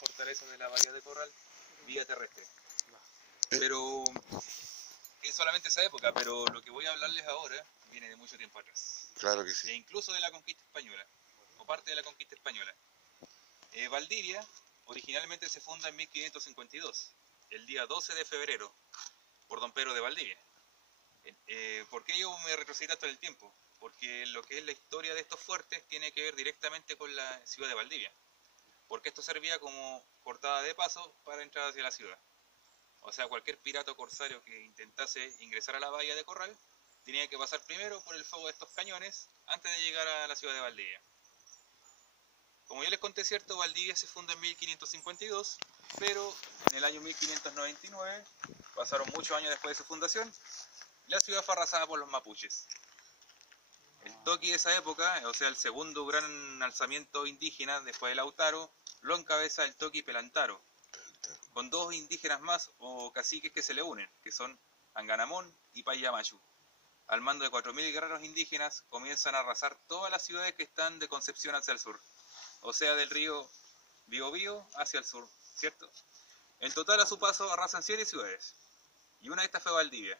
fortaleza de la bahía de Corral vía terrestre. Pero es solamente esa época, pero lo que voy a hablarles ahora viene de mucho tiempo atrás. Claro que sí. E incluso de la conquista española, o parte de la conquista española. Valdivia originalmente se funda en 1552, el día 12 de febrero, por don Pedro de Valdivia. ¿Por qué yo me retrocedí tanto en el tiempo? Porque lo que es la historia de estos fuertes tiene que ver directamente con la ciudad de Valdivia. Porque esto servía como cortada de paso para entrar hacia la ciudad. O sea, cualquier pirata o corsario que intentase ingresar a la bahía de Corral tenía que pasar primero por el fuego de estos cañones antes de llegar a la ciudad de Valdivia. Como yo les conté, cierto, Valdivia se funda en 1552, pero en el año 1599, pasaron muchos años después de su fundación, la ciudad fue arrasada por los mapuches. El toqui de esa época, o sea, el segundo gran alzamiento indígena después de Lautaro, lo encabeza el toqui Pelantaro, con dos indígenas más o caciques que se le unen, que son Anganamón y Payamachu. Al mando de 4000 guerreros indígenas comienzan a arrasar todas las ciudades que están de Concepción hacia el sur, o sea, del río Biobío hacia el sur, ¿cierto? En total a su paso arrasan 7 ciudades, y una de estas fue Valdivia.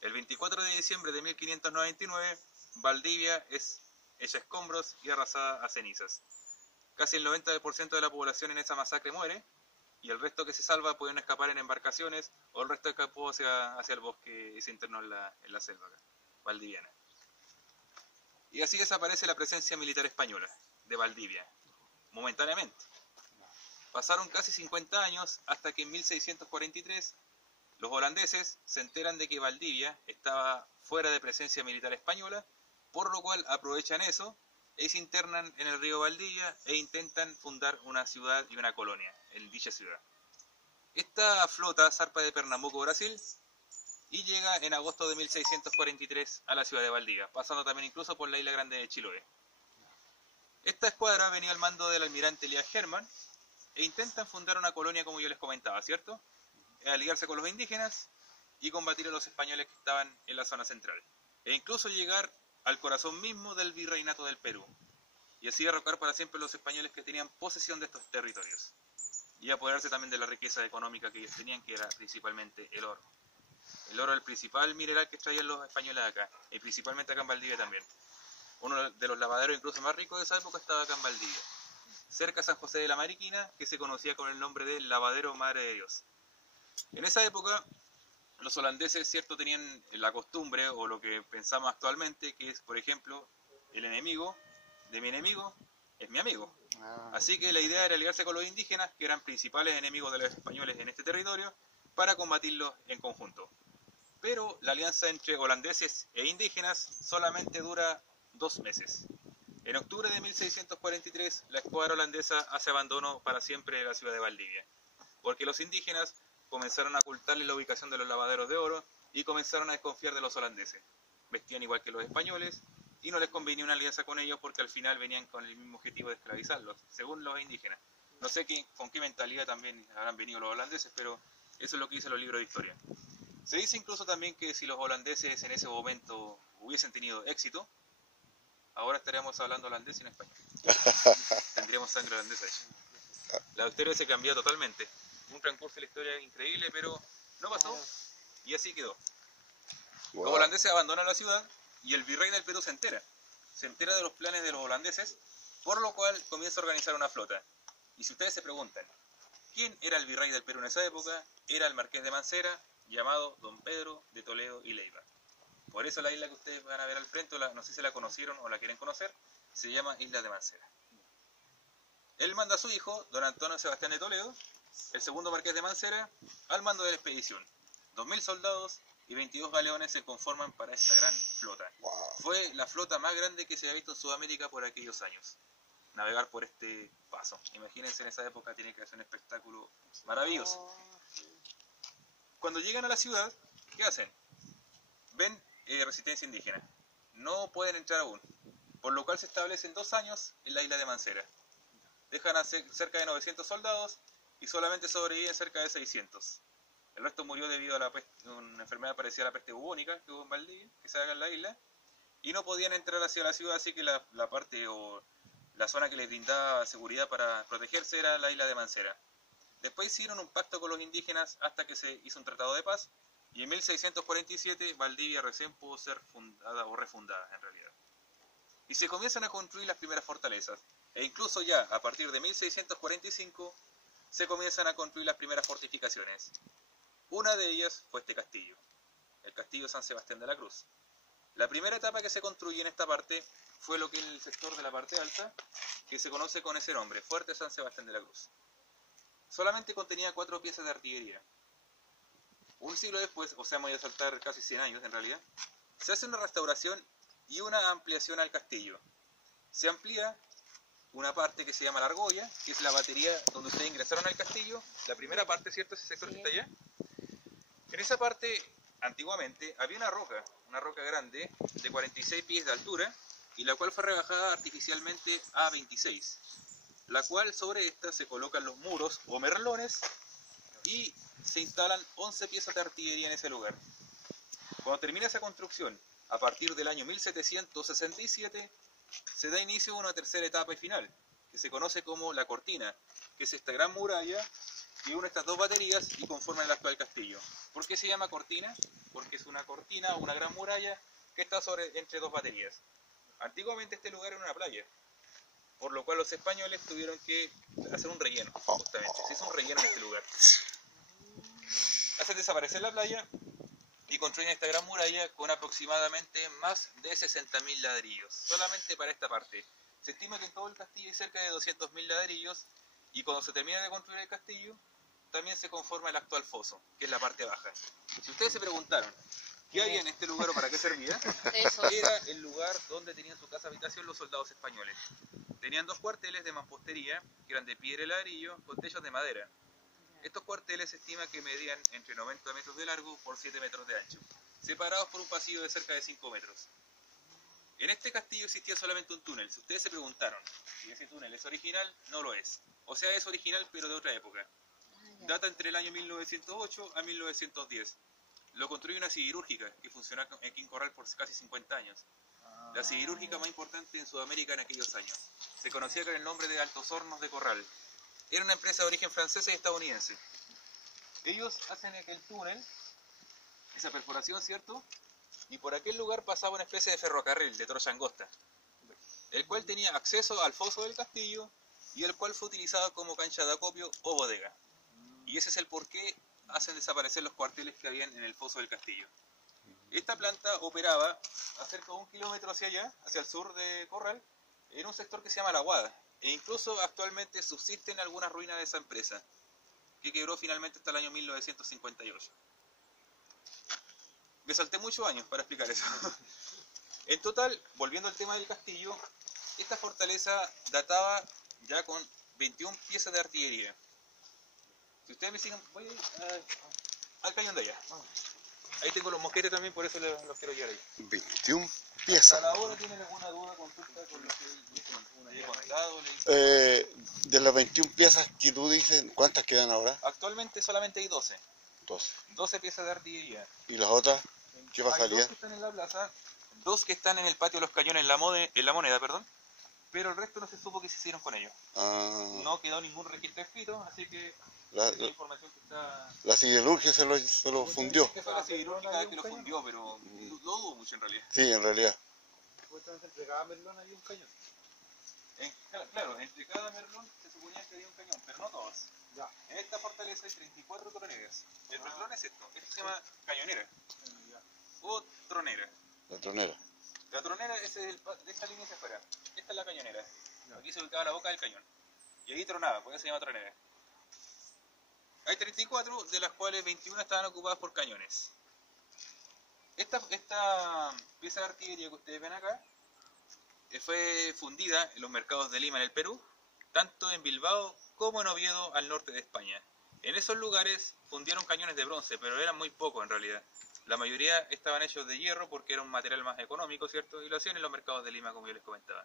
El 24 de diciembre de 1599, Valdivia es hecha escombros y arrasada a cenizas. Casi el 90% de la población en esa masacre muere, y el resto que se salva pueden escapar en embarcaciones, o el resto escapó hacia el bosque y se internó en la selva valdiviana. Y así desaparece la presencia militar española de Valdivia, momentáneamente. Pasaron casi 50 años hasta que en 1643 los holandeses se enteran de que Valdivia estaba fuera de presencia militar española, por lo cual aprovechan eso y se internan en el río Valdivia e intentan fundar una ciudad y una colonia en dicha ciudad. Esta flota zarpa de Pernambuco, Brasil, y llega en agosto de 1643 a la ciudad de Valdivia, pasando también incluso por la isla grande de Chiloé. Esta escuadra venía al mando del almirante Elias Herman e intentan fundar una colonia, como yo les comentaba, ¿cierto? Aliarse con los indígenas y combatir a los españoles que estaban en la zona central, e incluso llegar al corazón mismo del virreinato del Perú, y así derrocar para siempre a los españoles que tenían posesión de estos territorios, y apoderarse también de la riqueza económica que ellos tenían, que era principalmente el oro. El oro es el principal mineral que traían los españoles acá, y principalmente acá en Valdivia también. Uno de los lavaderos incluso más ricos de esa época estaba acá en Valdivia, cerca de San José de la Mariquina, que se conocía con el nombre de Lavadero Madre de Dios. En esa época, los holandeses, cierto, tenían la costumbre, o lo que pensamos actualmente, que es, por ejemplo, el enemigo de mi enemigo es mi amigo. Así que la idea era aliarse con los indígenas, que eran principales enemigos de los españoles en este territorio, para combatirlos en conjunto. Pero la alianza entre holandeses e indígenas solamente dura 2 meses. En octubre de 1643, la escuadra holandesa hace abandono para siempre de la ciudad de Valdivia, porque los indígenas comenzaron a ocultarle la ubicación de los lavaderos de oro y comenzaron a desconfiar de los holandeses. Vestían igual que los españoles y no les convenía una alianza con ellos porque al final venían con el mismo objetivo de esclavizarlos, según los indígenas. No sé con qué mentalidad también habrán venido los holandeses, pero eso es lo que dicen los libros de historia. Se dice incluso también que si los holandeses en ese momento hubiesen tenido éxito, ahora estaríamos hablando holandés y no español. Tendríamos sangre holandesa. La historia se cambió totalmente. Un transcurso de la historia increíble, pero no pasó y así quedó. Los holandeses abandonan la ciudad y el virrey del Perú se entera de los planes de los holandeses, por lo cual comienza a organizar una flota. Y si ustedes se preguntan, ¿quién era el virrey del Perú en esa época? Era el marqués de Mancera, llamado Don Pedro de Toledo y Leiva. Por eso la isla que ustedes van a ver al frente, no sé si la conocieron o la quieren conocer, se llama Isla de Mancera. Él manda a su hijo, don Antonio Sebastián de Toledo, el segundo marqués de Mancera, al mando de la expedición. 2000 soldados y 22 galeones se conforman para esta gran flota. Fue la flota más grande que se había visto en Sudamérica por aquellos años. Navegar por este paso. Imagínense, en esa época tiene que ser un espectáculo maravilloso. Cuando llegan a la ciudad, ¿qué hacen? Ven resistencia indígena. No pueden entrar aún, por lo cual se establecen 2 años en la isla de Mancera. Dejan a cerca de 900 soldados y solamente sobreviven cerca de 600. El resto murió debido a una enfermedad parecida a la peste bubónica que hubo en Valdivia, que se haga en la isla, y no podían entrar hacia la ciudad, así que la parte o la zona que les brindaba seguridad para protegerse era la isla de Mancera. Después hicieron un pacto con los indígenas hasta que se hizo un tratado de paz, y en 1647 Valdivia recién pudo ser fundada o refundada en realidad. Y se comienzan a construir las primeras fortalezas, e incluso ya a partir de 1645 se comienzan a construir las primeras fortificaciones. Una de ellas fue este castillo, el castillo San Sebastián de la Cruz. La primera etapa que se construye en esta parte fue lo que es el sector de la parte alta, que se conoce con ese nombre, Fuerte San Sebastián de la Cruz. Solamente contenía 4 piezas de artillería. Un siglo después, o sea, me voy a saltar casi 100 años en realidad, se hace una restauración y una ampliación al castillo. Se amplía una parte que se llama la argolla, que es la batería donde ustedes ingresaron al castillo, la primera parte, ¿cierto? Ese sector que está allá. En esa parte, antiguamente, había una roca grande de 46 pies de altura, y la cual fue rebajada artificialmente a 26, la cual sobre esta se colocan los muros o merlones y se instalan 11 piezas de artillería en ese lugar. Cuando termina esa construcción, a partir del año 1767, se da inicio a una tercera etapa y final, que se conoce como la cortina, que es esta gran muralla que une estas 2 baterías y conforma el actual castillo. ¿Por qué se llama cortina? Porque es una cortina o una gran muralla que está entre 2 baterías. Antiguamente este lugar era una playa, por lo cual los españoles tuvieron que hacer un relleno, justamente. Se hizo un relleno en este lugar. Hacen desaparecer la playa y construyen esta gran muralla con aproximadamente más de 60.000 ladrillos, solamente para esta parte. Se estima que en todo el castillo hay cerca de 200.000 ladrillos, y cuando se termina de construir el castillo, también se conforma el actual foso, que es la parte baja. Si ustedes se preguntaron, ¿qué hay en este lugar o para qué servía? Era el lugar donde tenían su casa habitación los soldados españoles. Tenían 2 cuarteles de mampostería, que eran de piedra y ladrillo, con techos de madera. Estos cuarteles se estima que medían entre 90 metros de largo por 7 metros de ancho, separados por un pasillo de cerca de 5 metros. En este castillo existía solamente un túnel. Si ustedes se preguntaron si ese túnel es original, no lo es. O sea, es original, pero de otra época. Data entre el año 1908 a 1910. Lo construyó una siderúrgica que funcionó en Quim Corral por casi 50 años. La siderúrgica más importante en Sudamérica en aquellos años. Se conocía con el nombre de Altos Hornos de Corral. Era una empresa de origen francesa y estadounidense. Ellos hacen aquel túnel, esa perforación, ¿cierto? Y por aquel lugar pasaba una especie de ferrocarril de trocha angosta, el cual tenía acceso al foso del castillo y el cual fue utilizado como cancha de acopio o bodega. Y ese es el por qué hacen desaparecer los cuarteles que habían en el foso del castillo. Esta planta operaba a cerca de 1 kilómetro hacia allá, hacia el sur de Corral, en un sector que se llama La Guada, e incluso actualmente subsisten algunas ruinas de esa empresa, que quebró finalmente hasta el año 1958. Me salté muchos años para explicar eso. En total, volviendo al tema del castillo, esta fortaleza databa ya con 21 piezas de artillería. Si ustedes me siguen, voy a ir al cañón de allá. Ahí tengo los mosquetes también, por eso los quiero llevar ahí. 21 piezas. ¿Hasta ahora tienen alguna duda, consulta con lo que he contado? De las 21 piezas que tú dices, ¿cuántas quedan ahora? Actualmente solamente hay 12. 12. 12 piezas de artillería. ¿Y las otras? ¿Qué Hay pasaría? 2 que están en la plaza, 2 que están en el patio de los cañones, en la moneda, perdón. Pero el resto no se supo qué se hicieron con ellos. No quedó ningún registro escrito, así que la información que está... La siderurgia se lo fundió. Que fue la siderúrgica que lo fundió, pero lo dudo mucho en realidad. Sí, en realidad. Supuestamente entre cada merlón había un cañón. Claro, entre cada merlón se suponía que había un cañón, pero no todos. Ya. En esta fortaleza hay 34 troneras. El merlón es esto se llama cañonera o tronera. La tronera. La tronera es de esta línea hacia afuera. Esta es la cañonera. Aquí se ubicaba la boca del cañón. Y ahí tronaba, por eso se llama tronera. Hay 34, de las cuales 21 estaban ocupadas por cañones. Esta pieza de artillería que ustedes ven acá fue fundida en los mercados de Lima, en el Perú, tanto en Bilbao como en Oviedo, al norte de España. En esos lugares fundieron cañones de bronce, pero eran muy pocos en realidad. La mayoría estaban hechos de hierro porque era un material más económico, ¿cierto? Y lo hacían en los mercados de Lima, como yo les comentaba.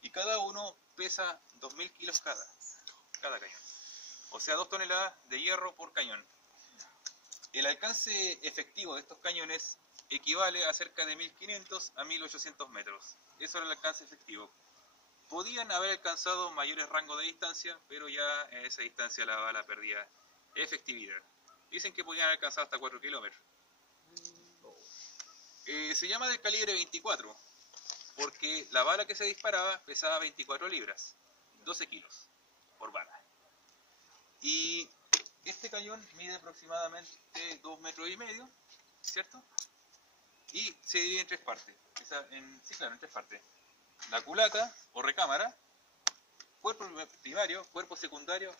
Y cada uno pesa 2.000 kilos cada cañón. O sea, 2 toneladas de hierro por cañón. El alcance efectivo de estos cañones equivale a cerca de 1.500 a 1.800 metros. Eso era el alcance efectivo. podían haber alcanzado mayores rangos de distancia, pero ya en esa distancia la bala perdía efectividad. Dicen que podían haber alcanzado hasta 4 kilómetros. Se llama del calibre 24, porque la bala que se disparaba pesaba 24 libras, 12 kilos por bala. Y este cañón mide aproximadamente 2,5 metros, ¿cierto? Y se divide en 3 partes. En 3 partes. La culata o recámara, cuerpo primario, cuerpo secundario,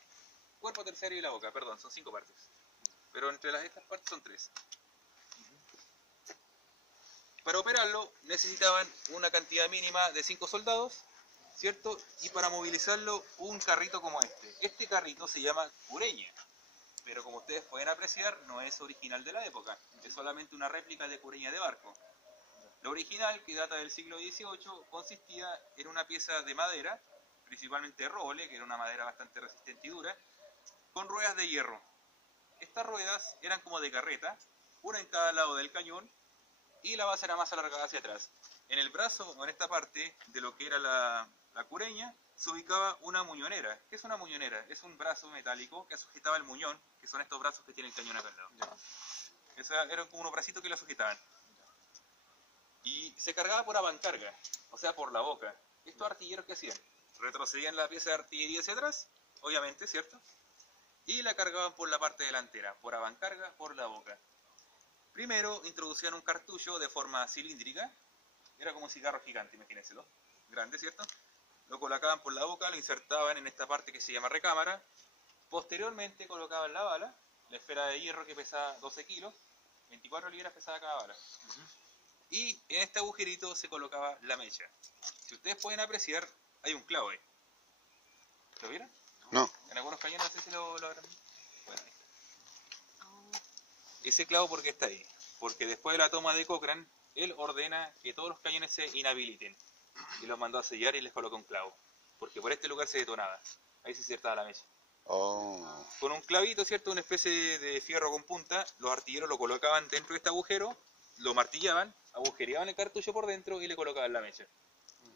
cuerpo terciario y la boca, perdón, son 5 partes. Pero entre estas partes son 3. Para operarlo necesitaban una cantidad mínima de 5 soldados, ¿cierto? Y para movilizarlo un carrito como este. Este carrito se llama cureña, pero como ustedes pueden apreciar no es original de la época, es solamente una réplica de cureña de barco. La original, que data del siglo XVIII, consistía en una pieza de madera, principalmente roble, que era una madera bastante resistente y dura, con ruedas de hierro. Estas ruedas eran como de carreta, una en cada lado del cañón, y la base era más alargada hacia atrás. En el brazo, o en esta parte de lo que era la cureña, se ubicaba una muñonera. ¿Qué es una muñonera? Es un brazo metálico que sujetaba el muñón, que son estos brazos que tiene el cañón acá al lado. Eran como unos bracitos que la sujetaban. Y se cargaba por avancarga, o sea, por la boca. Estos artilleros, ¿qué hacían? Retrocedían la pieza de artillería hacia atrás, obviamente, ¿cierto? Y la cargaban por la parte delantera, por avancarga, por la boca. Primero introducían un cartucho de forma cilíndrica, era como un cigarro gigante, imagínenselo, grande, ¿cierto? Lo colocaban por la boca, lo insertaban en esta parte que se llama recámara. Posteriormente colocaban la bala, la esfera de hierro que pesaba 12 kilos, 24 libras pesaba cada bala. Y en este agujerito se colocaba la mecha. Si ustedes pueden apreciar, hay un clavo ahí. ¿Lo vieron? No. En algunos cañones no sé si lo habrán visto. Bueno, ahí está. Ese clavo, ¿por qué está ahí? Porque después de la toma de Cochrane, él ordena que todos los cañones se inhabiliten. Y los mandó a sellar y les colocó un clavo. Porque por este lugar se detonaba. Ahí se insertaba la mecha. Oh. Con un clavito, ¿cierto? Una especie de fierro con punta, los artilleros lo colocaban dentro de este agujero, lo martillaban, agujereaban el cartucho por dentro y le colocaban la mecha.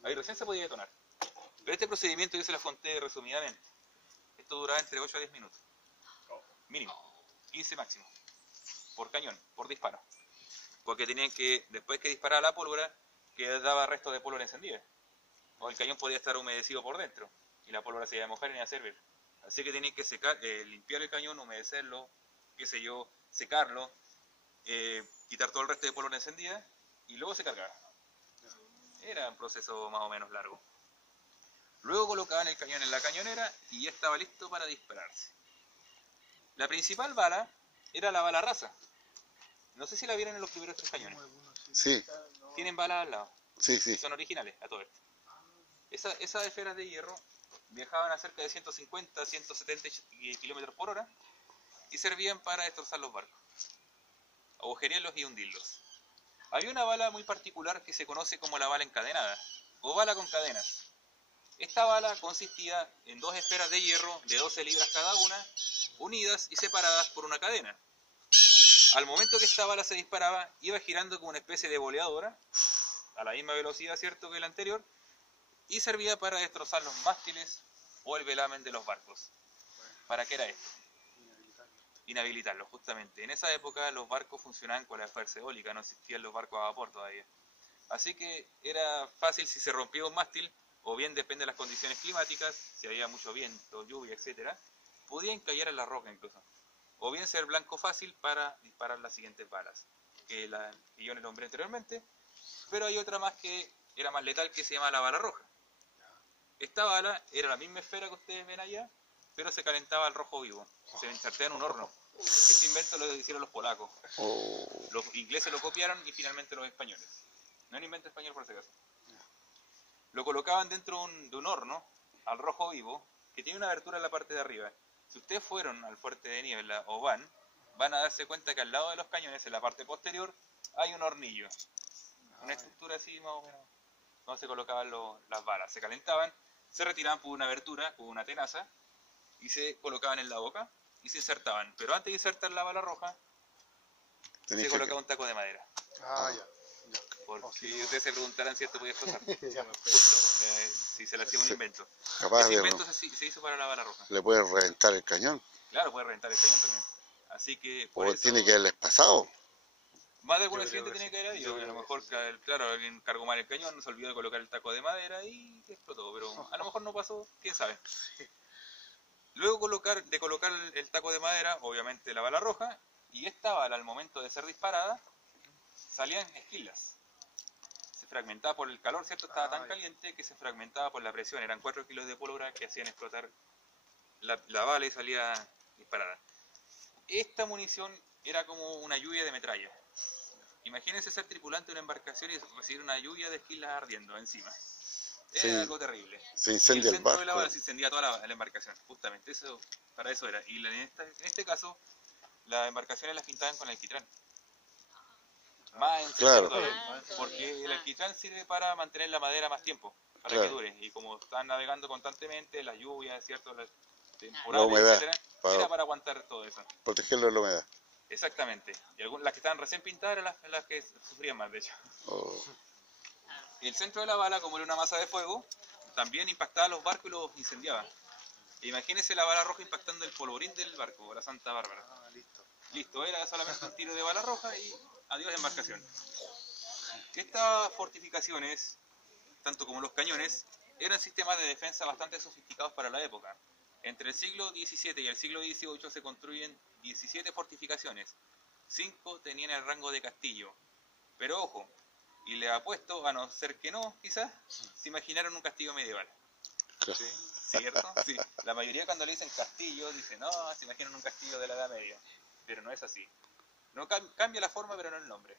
Ahí recién se podía detonar. Pero este procedimiento yo se lo conté resumidamente. Esto duraba entre 8 a 10 minutos. Mínimo. 15 máximo. Por cañón, por disparo. Porque tenían que, después que disparaba la pólvora, quedaba resto de pólvora encendida. O el cañón podía estar humedecido por dentro. Y la pólvora se iba a mojar y no iba a servir. Así que tenían que secar, limpiar el cañón, humedecerlo, qué sé yo, secarlo, quitar todo el resto de pólvora encendida y luego se cargaba. Era un proceso más o menos largo. Luego colocaban el cañón en la cañonera y ya estaba listo para dispararse. La principal bala era la bala rasa. No sé si la vieron en los primeros 3 cañones. Sí, Tienen balas al lado. sí, sí. Son originales a todo esto. Esas esferas de hierro viajaban a cerca de 150 a 170 km por hora y servían para destrozar los barcos, agujerearlos y hundirlos. Había una bala muy particular que se conoce como la bala encadenada o bala con cadenas. Esta bala consistía en 2 esferas de hierro de 12 libras cada una, unidas y separadas por una cadena. Al momento que esta bala se disparaba, iba girando como una especie de boleadora, a la misma velocidad, ¿cierto?, que la anterior, y servía para destrozar los mástiles o el velamen de los barcos. ¿Para qué era esto? Inhabilitarlos, justamente. En esa época los barcos funcionaban con la fuerza eólica, no existían los barcos a vapor todavía. Así que era fácil si se rompía un mástil, o bien depende de las condiciones climáticas, si había mucho viento, lluvia, etc., podía encallar en la roca incluso. O bien ser blanco fácil para disparar las siguientes balas, que yo le nombré anteriormente, pero hay otra más que era más letal, que se llama la bala roja. Esta bala era la misma esfera que ustedes ven allá, pero se calentaba al rojo vivo, se insertaba en un horno. Este invento lo hicieron los polacos. Los ingleses lo copiaron y finalmente los españoles. No es un invento español por ese caso. Lo colocaban dentro de un horno, al rojo vivo, que tiene una abertura en la parte de arriba. Si ustedes fueron al fuerte de Niebla o van a darse cuenta que al lado de los cañones, en la parte posterior, hay un hornillo. Una estructura así más o menos, donde se colocaban las balas. Se calentaban, se retiraban por una abertura, por una tenaza, y se colocaban en la boca y se insertaban. Pero antes de insertar la bala roja, se colocaba un taco de madera. Ah, ya. Porque ustedes se preguntarán si esto podía explotar. Ya me fue. si se le hacía un Sí. invento. Capaz Ese de, invento se hizo para la bala roja. le puede reventar el cañón. Claro, puede reventar el cañón también. Así que por O eso, tiene que haberles pasado. más de algún Yo accidente creo que tiene sí. que haber habido. Yo A creo lo que mejor, sí. claro, alguien cargó mal el cañón, se olvidó de colocar el taco de madera y explotó. Pero a lo mejor no pasó, quién sabe. Luego de colocar el taco de madera, obviamente la bala roja, y esta bala al momento de ser disparada, salían esquilas. Se fragmentaba por el calor, ¿cierto? Estaba tan caliente que se fragmentaba por la presión. Eran 4 kilos de pólvora que hacían explotar la bala y salía disparada. Esta munición era como una lluvia de metralla. Imagínense ser tripulante de una embarcación y recibir una lluvia de esquilas ardiendo encima. Era Sí, algo terrible. se Y el incendia el centro de la barco. bala se incendia toda la embarcación, justamente. Eso, para eso era. Y en este caso, las embarcaciones las pintaban con alquitrán. Más encendido Claro. todavía. Porque el alquitrán sirve para mantener la madera más tiempo, para Claro. que dure. Y como están navegando constantemente, las lluvias, ¿cierto? Las La temporales, humedad, etcétera, para era para aguantar todo eso. protegerlo de la humedad. Exactamente. Y las que estaban recién pintadas eran las que sufrían más, de hecho. Oh, El centro de la bala, como era una masa de fuego, también impactaba los barcos y los incendiaba. Imagínense la bala roja impactando el polvorín del barco, la Santa Bárbara. Listo. Listo, era solamente un tiro de bala roja y adiós embarcación. Estas fortificaciones, tanto como los cañones, eran sistemas de defensa bastante sofisticados para la época. Entre el siglo XVII y el siglo XVIII se construyen 17 fortificaciones. 5 tenían el rango de castillo. Pero ojo, y le apuesto, a no ser que no, quizás, se imaginaron un castillo medieval. claro. ¿Cierto? Sí. La mayoría cuando le dicen castillo, dicen, no, se imaginan un castillo de la Edad Media. Pero no es así. No cambia la forma, pero no el nombre.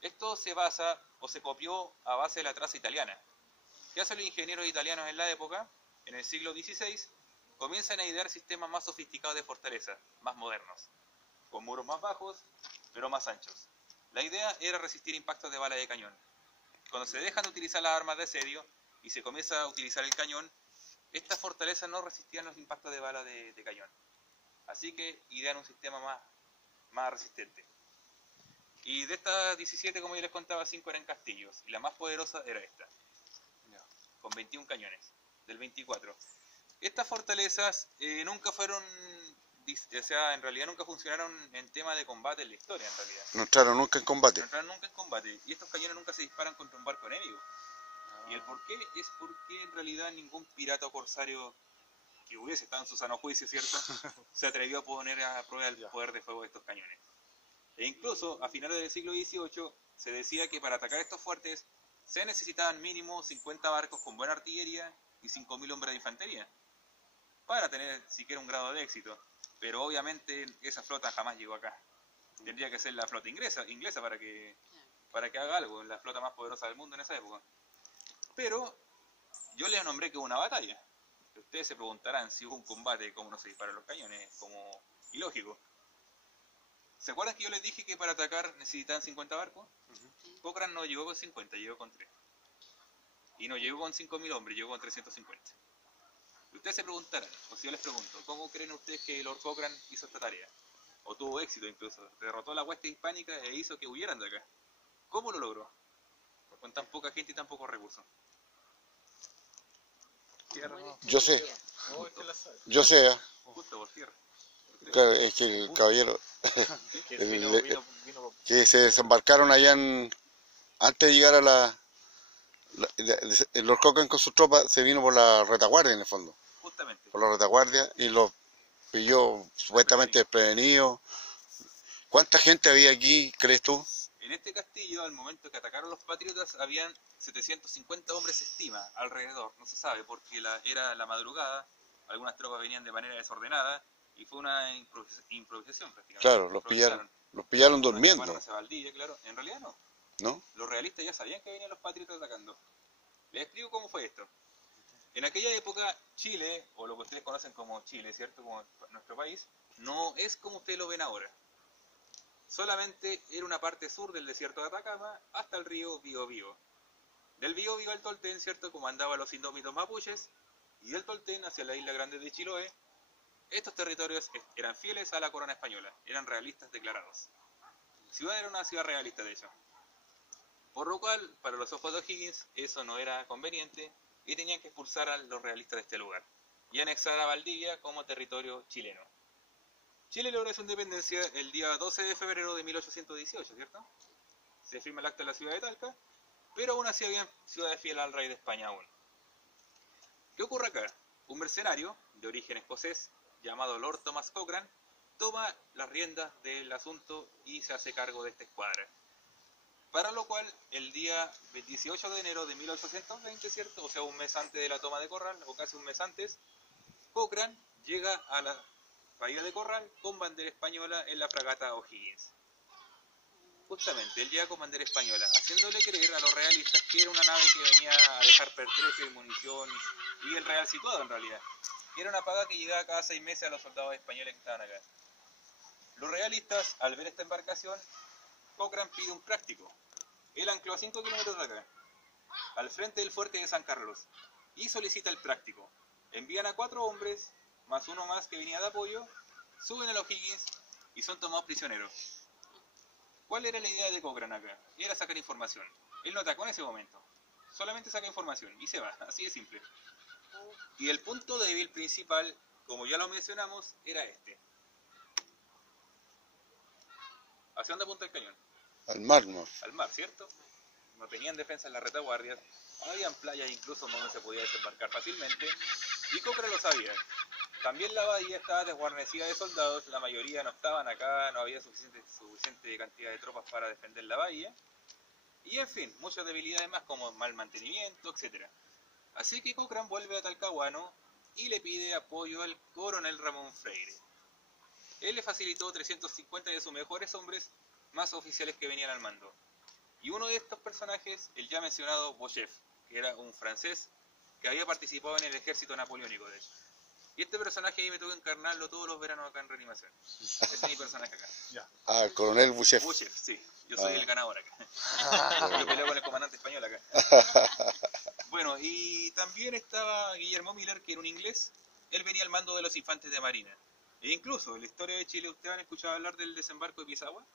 Esto se basa o se copió a base de la traza italiana. ¿Qué hacen los ingenieros italianos en la época? En el siglo XVI comienzan a idear sistemas más sofisticados de fortaleza, más modernos, con muros más bajos, pero más anchos. La idea era resistir impactos de bala de cañón. Cuando se dejan de utilizar las armas de asedio y se comienza a utilizar el cañón, estas fortalezas no resistían los impactos de bala de cañón. Así que idean un sistema más resistente. Y de estas 17, como yo les contaba, 5 eran castillos. Y la más poderosa era esta, con 21 cañones, del 24. Estas fortalezas nunca fueron, o sea, en realidad nunca funcionaron en tema de combate en la historia, en realidad. No entraron nunca en combate. No entraron nunca en combate. Y estos cañones nunca se disparan contra un barco enemigo. Y el por qué es porque en realidad ningún pirata o corsario que hubiese estado en su sano juicio, ¿cierto?, se atrevió a poner a prueba el poder de fuego de estos cañones. E incluso a finales del siglo XVIII se decía que para atacar estos fuertes se necesitaban mínimo 50 barcos con buena artillería y 5.000 hombres de infantería para tener siquiera un grado de éxito. Pero obviamente esa flota jamás llegó acá. Tendría que ser la flota inglesa para que haga algo, la flota más poderosa del mundo en esa época. Pero yo les nombré que hubo una batalla. Ustedes se preguntarán si hubo un combate, cómo no se disparan los cañones, como ilógico. ¿Se acuerdan que yo les dije que para atacar necesitaban 50 barcos? Cochrane no llegó con 50, llegó con 3. Y no llegó con 5.000 hombres, llegó con 350. Ustedes se preguntarán, o si yo les pregunto, ¿cómo creen ustedes que Lord Cochrane hizo esta tarea? O tuvo éxito incluso, derrotó a la hueste hispánica e hizo que huyeran de acá. ¿Cómo lo logró? Con tan poca gente y tan pocos recursos. Tierra, no. Yo sé, No, es que la sabe. yo sé, Justo por tierra. claro, es que el caballero, Que El- vino que se desembarcaron allá antes de llegar a el Lord Cochrane con sus tropas se vino por la retaguardia en el fondo, Justamente. por la retaguardia y los pilló supuestamente desprevenidos. ¿Cuánta gente había aquí, crees tú? En este castillo, al momento que atacaron los patriotas, habían 750 hombres, se estima, alrededor. No se sabe, porque era la madrugada, algunas tropas venían de manera desordenada, y fue una improvisación prácticamente. Claro, los pillaron Algunos durmiendo, escaparon hacia Valdivia, claro. En realidad no. ¿no? Los realistas ya sabían que venían los patriotas atacando. Les explico cómo fue esto. En aquella época, Chile, o lo que ustedes conocen como Chile, ¿cierto?, como nuestro país, no es como ustedes lo ven ahora. Solamente era una parte sur del desierto de Atacama hasta el río Biobío. Del Biobío al Tolten, ¿cierto?, comandaba los indómitos mapuches, y del Tolten hacia la isla grande de Chiloé. Estos territorios eran fieles a la corona española, eran realistas declarados. Ciudad era una ciudad realista, de hecho. Por lo cual, para los ojos de O'Higgins, eso no era conveniente y tenían que expulsar a los realistas de este lugar y anexar a Valdivia como territorio chileno. Chile logra su independencia el día 12 de febrero de 1818, ¿cierto? Se firma el acta en la ciudad de Talca, pero aún así había ciudades fieles al rey de España aún. ¿Qué ocurre acá? Un mercenario de origen escocés llamado Lord Thomas Cochrane toma las riendas del asunto y se hace cargo de esta escuadra. Para lo cual, el día 18 de enero de 1820, ¿cierto? O sea, un mes antes de la toma de Corral, o casi un mes antes, Cochrane llega a la bahía de Corral con bandera española en la fragata O'Higgins. Justamente, él llega con bandera española, haciéndole creer a los realistas que era una nave que venía a dejar pertrechos y munición, y el real situado en realidad. Era una paga que llegaba cada 6 meses a los soldados españoles que estaban acá. Los realistas, al ver esta embarcación, Cochrane pide un práctico. Él ancló a 5 kilómetros de acá, al frente del fuerte de San Carlos, y solicita el práctico. Envían a 4 hombres, más uno más que venía de apoyo, suben a los O'Higgins y son tomados prisioneros. ¿Cuál era la idea de Cochrane acá? Era sacar información. Él no atacó en ese momento, solamente saca información y se va, así de simple. Y el punto débil principal, como ya lo mencionamos, era este. ¿Hacia dónde apunta el cañón? Al mar, ¿no? Al mar, ¿cierto? No tenían defensa en las retaguardias, habían playas incluso donde se podía desembarcar fácilmente, y Cochrane lo sabía. También la bahía estaba desguarnecida de soldados, la mayoría no estaban acá, no había suficiente cantidad de tropas para defender la bahía, y en fin, muchas debilidades más como mal mantenimiento, etc. Así que Cochrane vuelve a Talcahuano y le pide apoyo al coronel Ramón Freire. Él le facilitó 350 de sus mejores hombres, más oficiales que venían al mando. Y uno de estos personajes, el ya mencionado Beauchef, que era un francés que había participado en el ejército napoleónico, de hecho. Y este personaje ahí me toca encarnarlo todos los veranos acá en Reanimación. Este es mi personaje acá. Ah, el coronel Beauchef. Beauchef, sí. Yo soy el ganador acá. Yo peleo con el comandante español acá. Bueno, y también estaba Guillermo Miller, que era un inglés. Él venía al mando de los infantes de marina. E incluso en la historia de Chile, ¿ustedes han escuchado hablar del desembarco de Pisagua?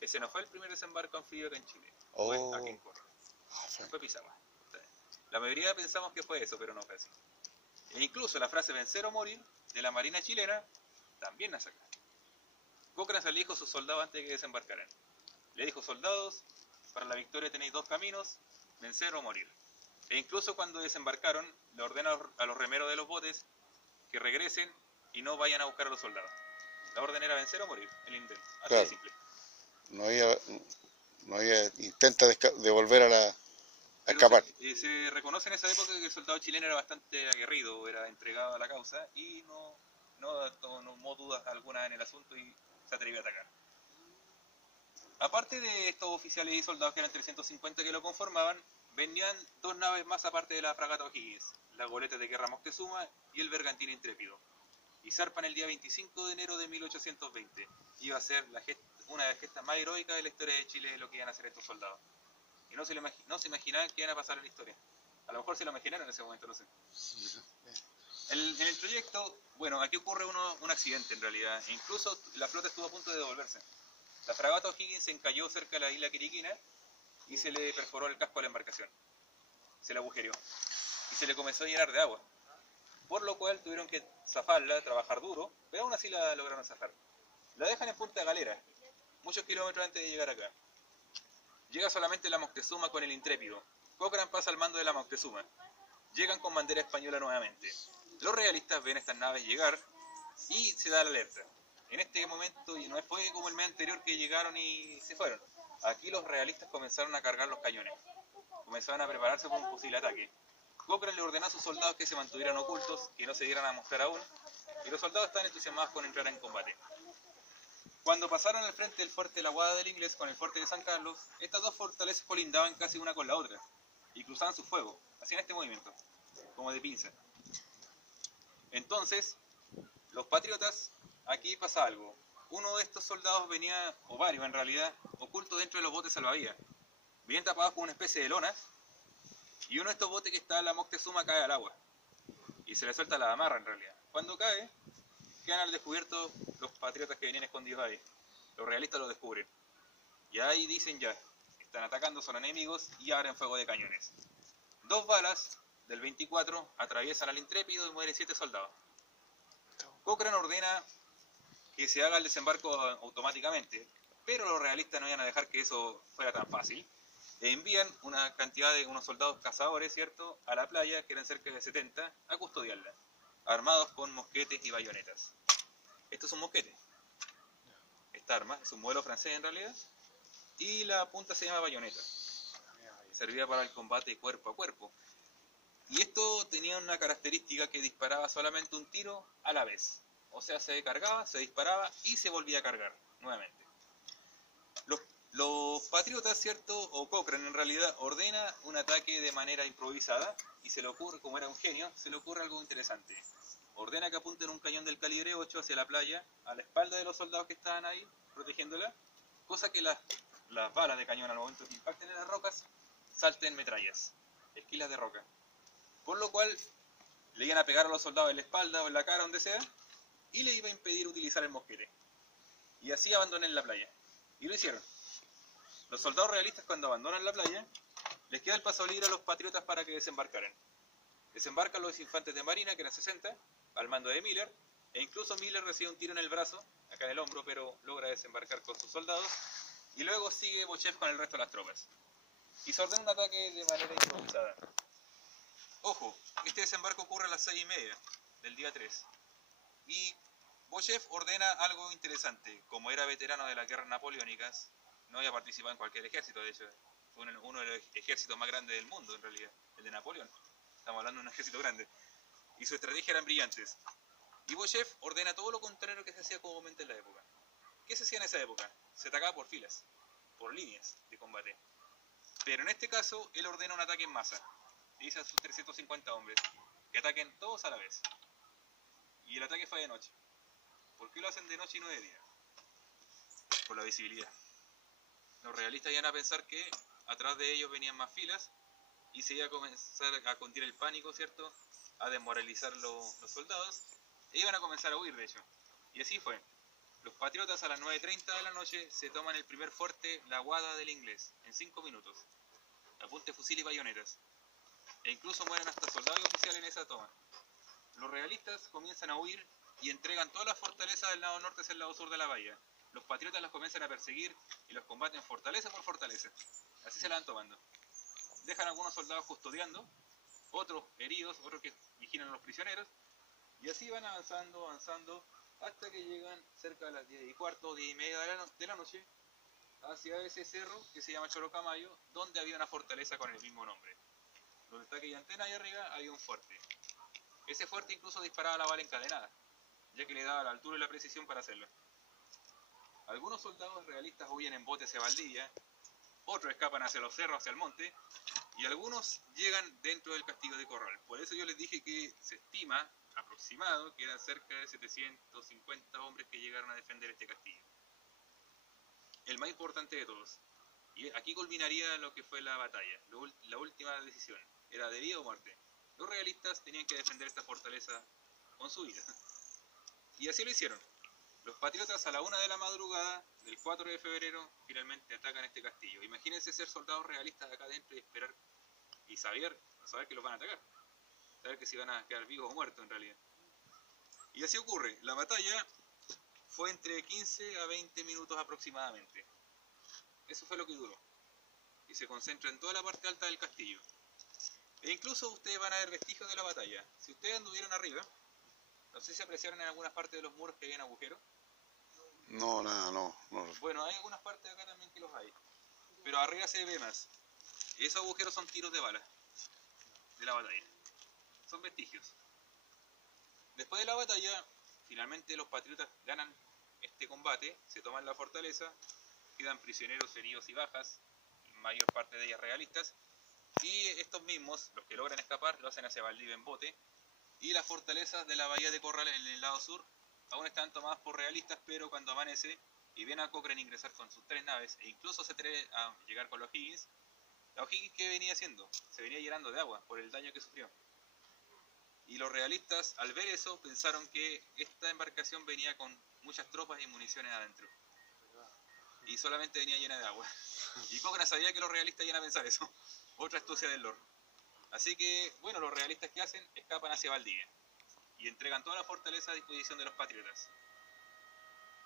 Ese no fue el primer desembarco anfibio acá en Chile. Fue aquí en Corral. Fue Pisagua. La mayoría pensamos que fue eso, pero no fue así. E incluso la frase vencer o morir de la marina chilena también la saca. Cochrane se le dijo a sus soldados antes de que desembarcaran. Le dijo: soldados, para la victoria tenéis 2 caminos, vencer o morir. E incluso cuando desembarcaron, le ordena a los remeros de los botes que regresen y no vayan a buscar a los soldados. La orden era vencer o morir, el intento. Así de simple. No había intenta de volver a escapar. Se reconoce en esa época que el soldado chileno era bastante aguerrido, era entregado a la causa y no tomó dudas alguna en el asunto y se atrevió a atacar. Aparte de estos oficiales y soldados que eran 350 que lo conformaban, venían 2 naves más aparte de la fragata O'Higgins, la goleta de guerra Moctezuma y el bergantín Intrépido. Y zarpan el día 25 de enero de 1820. Iba a ser una de las gestas más heroicas de la historia de Chile, lo que iban a hacer estos soldados. Y no se imaginaban que iban a pasar en la historia. A lo mejor se lo imaginaron en ese momento, no sé. En el trayecto, bueno, aquí ocurre un accidente en realidad. E incluso la flota estuvo a punto de devolverse. La fragata O'Higgins se encalló cerca de la isla Quiriquina y se le perforó el casco a la embarcación. Se la agujereó. Y se le comenzó a llenar de agua. Por lo cual tuvieron que zafarla, trabajar duro, pero aún así la lograron zafar. La dejan en Punta Galera, muchos kilómetros antes de llegar acá. Llega solamente la Moctezuma con el Intrépido. Cochrane pasa al mando de la Moctezuma. Llegan con bandera española nuevamente. Los realistas ven estas naves llegar y se da la alerta. En este momento, y no fue como el mes anterior que llegaron y se fueron. Aquí los realistas comenzaron a cargar los cañones. Comenzaron a prepararse para un posible ataque. Cochrane le ordenó a sus soldados que se mantuvieran ocultos, que no se dieran a mostrar aún, y los soldados estaban entusiasmados con entrar en combate. Cuando pasaron al frente del fuerte La Guada del Inglés con el fuerte de San Carlos, estas 2 fortalezas colindaban casi una con la otra, y cruzaban su fuego, hacían este movimiento, como de pinza. Entonces, los patriotas, aquí pasa algo. Uno de estos soldados venía, o varios en realidad, oculto dentro de los botes salvavidas. Bien tapados con una especie de lonas, y uno de estos botes que está en la Moctezuma cae al agua. Y se le suelta la amarra en realidad. Cuando cae, quedan al descubierto los patriotas que venían escondidos ahí. Los realistas lo descubren. Y ahí dicen ya, están atacando, son enemigos y abren fuego de cañones. 2 balas del 24 atraviesan al intrépido y mueren 7 soldados. Cochrane ordena que se haga el desembarco automáticamente, pero los realistas no iban a dejar que eso fuera tan fácil. Envían una cantidad de unos soldados cazadores, ¿cierto?, a la playa, que eran cerca de 70, a custodiarla, armados con mosquetes y bayonetas. Esto es un mosquete. Esta arma es un modelo francés en realidad, y la punta se llama bayoneta. Servía para el combate cuerpo a cuerpo. Y esto tenía una característica que disparaba solamente un tiro a la vez. O sea, se cargaba, se disparaba y se volvía a cargar nuevamente. Los patriotas, ¿cierto? O Cochrane en realidad ordena un ataque de manera improvisada y se le ocurre, como era un genio, se le ocurre algo interesante. Ordena que apunten un cañón del calibre 8 hacia la playa, a la espalda de los soldados que estaban ahí, protegiéndola, cosa que las balas de cañón al momento que impacten en las rocas salten metrallas, esquilas de roca. Por lo cual le iban a pegar a los soldados en la espalda o en la cara, donde sea, y le iba a impedir utilizar el mosquete. Y así abandonen la playa. Y lo hicieron. Los soldados realistas, cuando abandonan la playa, les queda el paso libre a los patriotas para que desembarcaran. Desembarcan los infantes de marina, que eran 60, al mando de Miller, e incluso Miller recibe un tiro en el brazo, acá en el hombro, pero logra desembarcar con sus soldados, y luego sigue Beauchef con el resto de las tropas. Y se ordena un ataque de manera improvisada. Ojo, este desembarco ocurre a las 6:30 del día 3. Y Beauchef ordena algo interesante. Como era veterano de las guerras napoleónicas, no había participado en cualquier ejército, de hecho, fue uno de los ejércitos más grandes del mundo, en realidad, el de Napoleón. Estamos hablando de un ejército grande. Y su estrategia eran brillantes. Y Beauchef ordena todo lo contrario que se hacía comúnmente en la época. ¿Qué se hacía en esa época? Se atacaba por filas, por líneas de combate. Pero en este caso, él ordena un ataque en masa. Y dice a sus 350 hombres que ataquen todos a la vez. Y el ataque fue de noche. ¿Por qué lo hacen de noche y no de día? Por la visibilidad. Los realistas iban a pensar que atrás de ellos venían más filas y se iba a comenzar a cundir el pánico, ¿cierto?, a desmoralizar los soldados, e iban a comenzar a huir, de hecho. Y así fue. Los patriotas a las 9:30 de la noche se toman el primer fuerte, la Guada del Inglés, en 5 minutos. Apunte, fusil y bayonetas. E incluso mueren hasta soldados y oficiales en esa toma. Los realistas comienzan a huir y entregan todas las fortalezas del lado norte hacia el lado sur de la bahía. Los patriotas las comienzan a perseguir y los combaten fortaleza por fortaleza. Así se la van tomando. Dejan a algunos soldados custodiando, otros heridos, otros que vigilan a los prisioneros, y así van avanzando, hasta que llegan cerca de las 10:15, 10:30 de la noche, hacia ese cerro que se llama Chorocamayo, donde había una fortaleza con el mismo nombre. Donde está aquella antena ahí arriba, había un fuerte. Ese fuerte incluso disparaba la bala encadenada, ya que le daba la altura y la precisión para hacerlo. Algunos soldados realistas huyen en bote hacia Valdivia, otros escapan hacia los cerros, hacia el monte, y algunos llegan dentro del castillo de Corral. Por eso yo les dije que se estima, aproximado, que eran cerca de 750 hombres que llegaron a defender este castillo. El más importante de todos. Y aquí culminaría lo que fue la batalla, la última decisión. Era de vida o muerte. Los realistas tenían que defender esta fortaleza con su vida. Y así lo hicieron. Los patriotas a la 1 de la madrugada del 4 de febrero finalmente atacan este castillo. Imagínense ser soldados realistas acá adentro y esperar y saber que los van a atacar. Saber que si van a quedar vivos o muertos en realidad. Y así ocurre. La batalla fue entre 15 a 20 minutos aproximadamente. Eso fue lo que duró. Y se concentra en toda la parte alta del castillo. E incluso ustedes van a ver vestigios de la batalla. Si ustedes anduvieron arriba, no sé si apreciaron en algunas partes de los muros que habían agujeros. No, nada, no. Bueno, hay algunas partes acá también que los hay. Pero arriba se ve más. Esos agujeros son tiros de bala de la batalla. Son vestigios. Después de la batalla, finalmente los patriotas ganan este combate, se toman la fortaleza, quedan prisioneros, heridos y bajas, mayor parte de ellas realistas, y estos mismos, los que logran escapar, lo hacen hacia Valdivia en bote, y las fortalezas de la bahía de Corral en el lado sur aún están tomadas por realistas, pero cuando amanece y ven a Cochrane ingresar con sus 3 naves, e incluso se atreve a llegar con los O'Higgins, la O'Higgins, ¿qué venía haciendo? Se venía llenando de agua por el daño que sufrió. Y los realistas, al ver eso, pensaron que esta embarcación venía con muchas tropas y municiones adentro. y solamente venía llena de agua. Y Cochrane sabía que los realistas iban a pensar eso. Otra astucia del Lord. Así que, bueno, los realistas que hacen, escapan hacia Valdivia y entregan toda la fortaleza a disposición de los patriotas.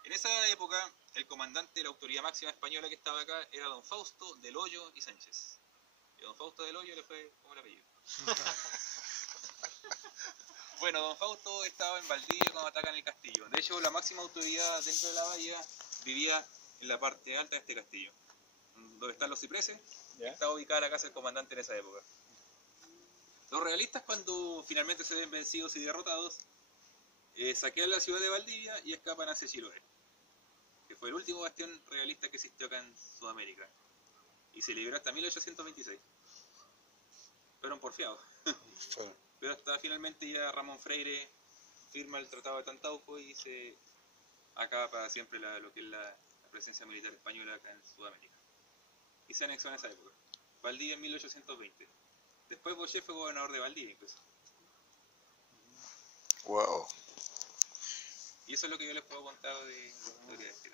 En esa época, el comandante de la autoridad máxima española que estaba acá era don Fausto del Hoyo y Sánchez. Y don Fausto del Hoyo le fue como el apellido. Bueno, don Fausto estaba en Valdivia cuando atacan el castillo. De hecho, la máxima autoridad dentro de la bahía vivía en la parte alta de este castillo, donde están los cipreses. ¿Ya? Estaba ubicada la casa del comandante en esa época. Los realistas, cuando finalmente se ven vencidos y derrotados, saquean la ciudad de Valdivia y escapan hacia Chiloé, que fue el último bastión realista que existió acá en Sudamérica, y se libró hasta 1826. Fueron porfiados. Pero hasta finalmente ya Ramón Freire firma el Tratado de Tantauco y se acaba para siempre lo que es la presencia militar española acá en Sudamérica. Y se anexó en esa época. Valdivia en 1820. Después Boché fue gobernador de Valdivia incluso. Wow. Y eso es lo que yo les puedo contar de la historia de